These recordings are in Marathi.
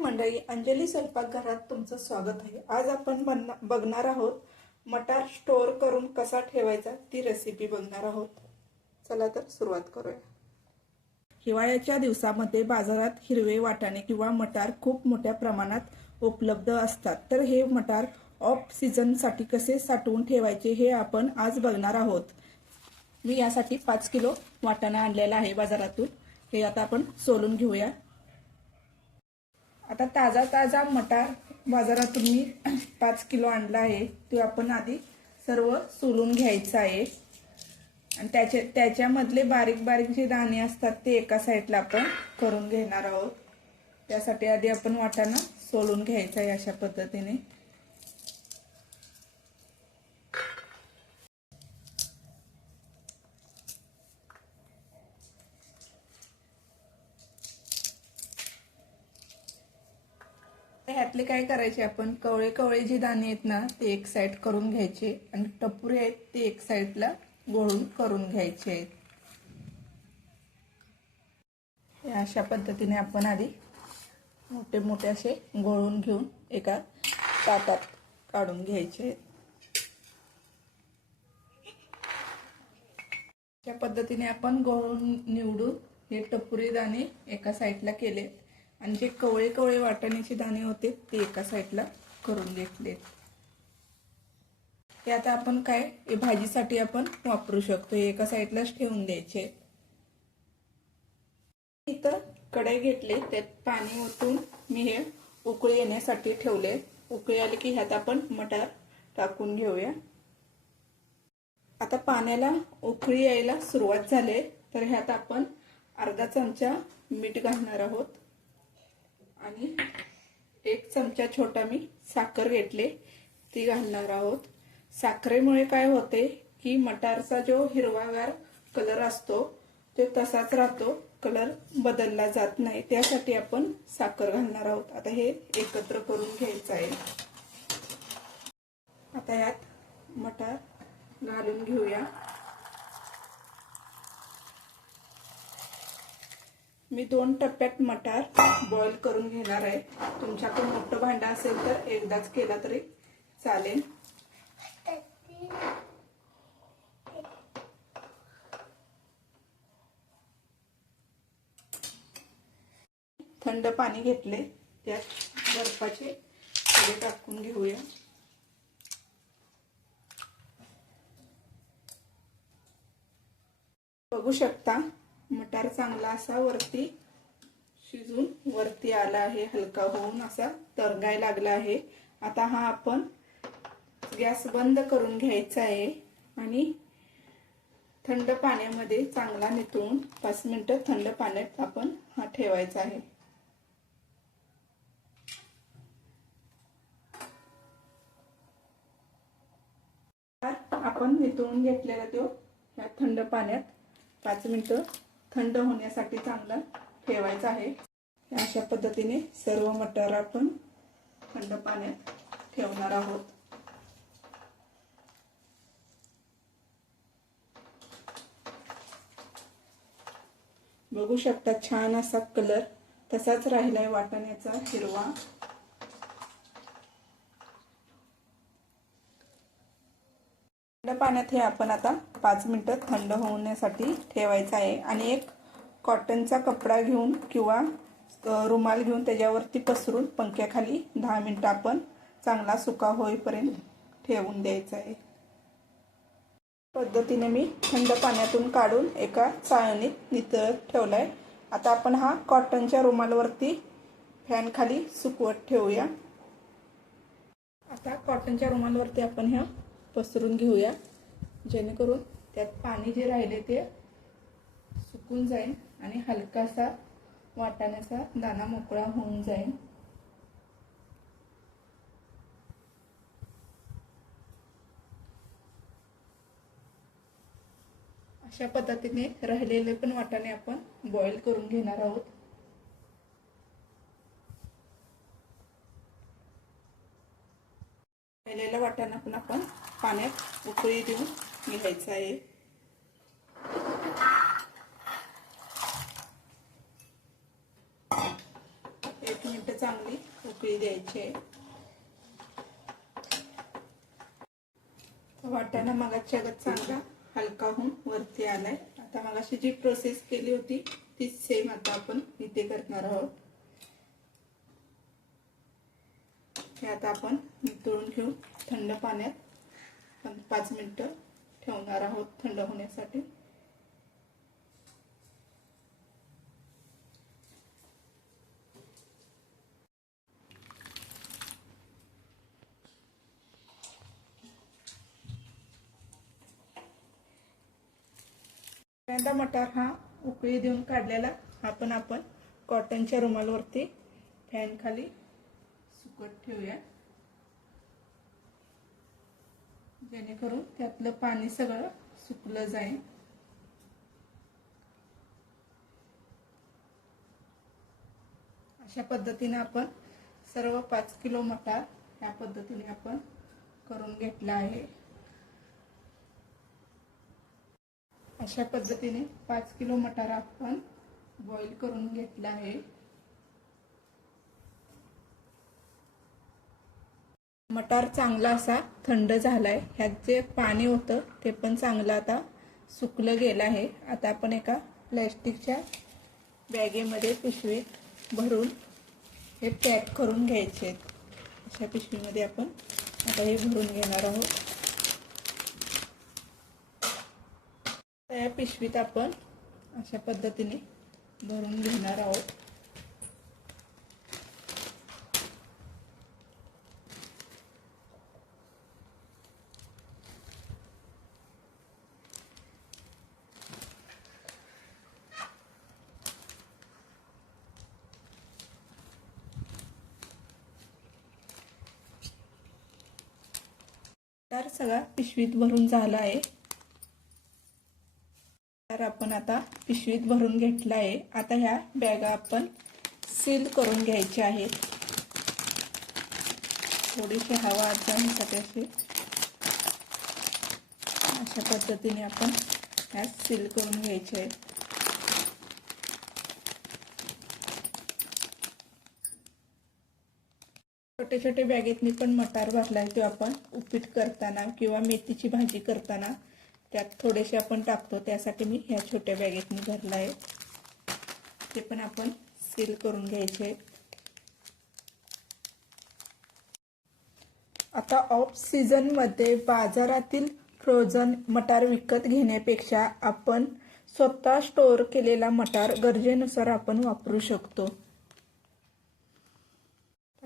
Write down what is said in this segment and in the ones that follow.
मंडळी अंजली स्वयंपाकघरात तुमचं स्वागत आहे. आज आपण बन- बघणार आहोत मटार स्टोअर करून कसा ठेवायचा ती रेसिपी बघणार आहोत. चला तर सुरुवात करूया. हिवाळ्याच्या दिवसामध्ये बाजारात हिरवे वाटाणे किंवा मटार खूप मोठ्या प्रमाणात उपलब्ध असतात. तर हे मटार ऑफ सीझनसाठी कसे साठवून ठेवायचे हे आपण आज बघणार आहोत. मी यासाठी पाच किलो वाटाणा आणलेला आहे बाजारातून. हे आता आपण सोलून घेऊया. आता ताजा ताजा मटार बाजारातून मी पाच किलो आणला आहे. ते आपण आधी सर्व सोलून घ्यायचं आहे. आणि त्याचे त्याच्यामधले बारीक बारीक जे दाणे असतात ते एका साईडला आपण करून घेणार आहोत. त्यासाठी आधी आपण वाटाणा सोलून घ्यायचा आहे अशा पद्धतीने. ह्यातले काय करायचे आपण? कवळे कवळे जे दाणे आहेत ना ते एक साईड करून घ्यायचे आणि टपुरे आहेत ते एक साईडला गोळून करून घ्यायचे आहेत. अशा पद्धतीने आपण आधी मोठे मोठे असे गोळून घेऊन एका ताटात काढून घ्यायचे आहेत. अशा पद्धतीने आपण गोळून निवडून हे टपुरे दाणे एका साईडला केले. आणि जे कवळे कवळे वाटाण्याचे दाणे होते ते एका साईडला करून घेतले. हे आता आपण काय हे भाजीसाठी आपण वापरू शकतो. हे एका साईडलाच ठेवून द्यायचे. इथं कढई घेतले त्यात पाणी ओतून मी हे उकळी येण्यासाठी ठेवले. उकळी आली की ह्यात आपण मटार टाकून घेऊया. आता पाण्याला उकळी यायला सुरुवात झाली तर ह्यात आपण अर्धा चमचा मीठ घालणार आहोत. आणि एक चमचा छोटा मी साखर घेतले ती घालणार आहोत. साखरेमुळे काय होते की मटारचा जो हिरवागार कलर असतो तो तसाच राहतो. कलर बदलला जात नाही. त्यासाठी आपण साखर घालणार आहोत. आता हे एकत्र करून घ्यायचं आहे. आता यात मटार घालून घेऊया. मी दोन टप्प्यात मटार बॉईल करून घेणार आहे. तुमच्याकडे मोठं भांडं असेल तर एकदाच केला तरी चालेल. थंड पाणी घेतले. त्यात बर्फाचे सगळे टाकून घेऊया. बघू शकता मटार चांगला असा वरती शिजून वरती आला आहे हलका होऊन असा तरगाय लागला आहे. आता हा आपण गॅस बंद करून घ्यायचा आहे आणि थंड पाण्यामध्ये चांगला नितळून पाच मिनटं थंड पाण्यात आपण हा ठेवायचा आहे. आपण नितळून घेतलेला तो ह्या थंड पाण्यात पाच मिनटं थंड होण्यासाठी चांगला ठेवायचा आहे. अशा पद्धतीने सर्व मटार आपण थंड पाण्यात ठेवणार आहोत. बघू शकता छान असा कलर तसाच राहिलाय वाटाण्याचा हिरवा. पाण्यात हे आपण आता पाच मिनटं थंड होण्यासाठी ठेवायचं आहे. आणि एक कॉटनचा कपडा घेऊन किंवा रुमाल घेऊन त्याच्यावरती पसरून पंख्याखाली दहा मिनटं आपण चांगला सुका होईपर्यंत ठेवून द्यायचा आहे. पद्धतीने मी थंड पाण्यातून काढून एका चाळणीत नितळत आहे आता आपण हा कॉटनच्या रुमालवरती फॅनखाली सुकवत ठेवूया. आता कॉटनच्या रुमालवरती आपण ह्या पसरून घेऊया. जेणेकरून त्यात पाणी जे राहिले ते सुकून जाईल आणि हलकासा वाटाण्याचा दाना मोकळा होऊन जाईल. अशा पद्धतीने राहिलेले पण वाटाणे आपण बॉईल करून घेणार आहोत. राहिलेला वाटाणा पण आपण पाण्यात उकळी देऊन घ्यायचा आहे एक मिनिट चांगली उकळी द्यायची आहे वाटाणा मगाच्या गत चांगला हलका होऊन वरती आलाय आता मगाशी जी प्रोसेस केली होती तीच सेम आता आपण इथे करणार आहोत हे आता आपण नितळून घेऊन थंड पाण्यात पाच मिनिटं ठेवणार आहोत थंड होण्यासाठी. पहिल्यांदा मटार हा उकळी देऊन काढलेला. हा पण आपण कॉटनच्या रुमालवरती फॅन खाली सुकत ठेवूया जेणेकरून त्यातलं पाणी सगळं सुकलं जाईल. अशा पद्धतीने आपण सर्व पाच किलो मटार ह्या पद्धतीने आपण करून घेतला आहे. अशा पद्धतीने पाच किलो मटार आपण बॉईल करून घेतला आहे. मटार चांगला असा थंड झाला आहे ह्यात जे पाणी होतं ते पण चांगलं आता सुकलं गेलं आहे. आता आपण एका प्लॅस्टिकच्या बॅगेमध्ये पिशवीत भरून हे पॅक करून घ्यायचे आहेत. अशा पिशवीमध्ये आपण आता हे भरून घेणार आहोत. या पिशवीत आपण अशा पद्धतीने भरून घेणार आहोत. तर सगळा पिशवीत भरून झाला आहे. तर आपण आता पिशवीत भरून घेतला आहे. आता ह्या बॅगा आपण सील करून घ्यायच्या आहेत. थोडीशी हवा आत जाण्यासाठी अशी अशा पद्धतीने आपण ह्या सील करून घ्यायचे आहेत. छोटे छोटे बॅगेतनी पण मटार भरलाय तो आपण उपीट करताना किंवा मेथीची भाजी करताना त्यात थोडेसे आपण टाकतो. त्यासाठी मी ह्या छोट्या बॅगेतनी भरला आहे ते पण आपण सील करून घ्यायचे. आता ऑफ सीझनमध्ये बाजारातील फ्रोझन मटार विकत घेण्यापेक्षा आपण स्वतः स्टोअर केलेला मटार गरजेनुसार आपण वापरू शकतो.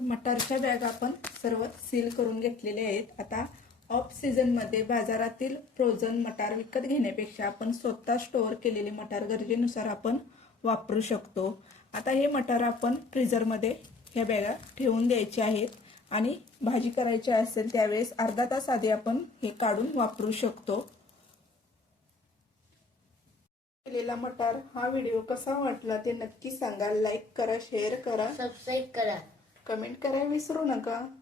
मटारच्या बॅग आपण सर्व सील करून घेतलेले आहेत. आता ऑफ सीझनमध्ये बाजारातील फ्रोझन मटार विकत घेण्यापेक्षा आपण स्वतः स्टोअर केलेले मटार गरजेनुसार आपण वापरू शकतो. आता हे मटार आपण फ्रीझरमध्ये ह्या बॅगा ठेवून द्यायचे आहेत आणि भाजी करायची असेल त्यावेळेस अर्धा तास आधी आपण हे काढून वापरू शकतो. केलेला मटार हा व्हिडिओ कसा वाटला ते नक्की सांगा. लाईक करा शेअर करा. सबस्क्राईब करा. कमेंट करायला विसरू नका.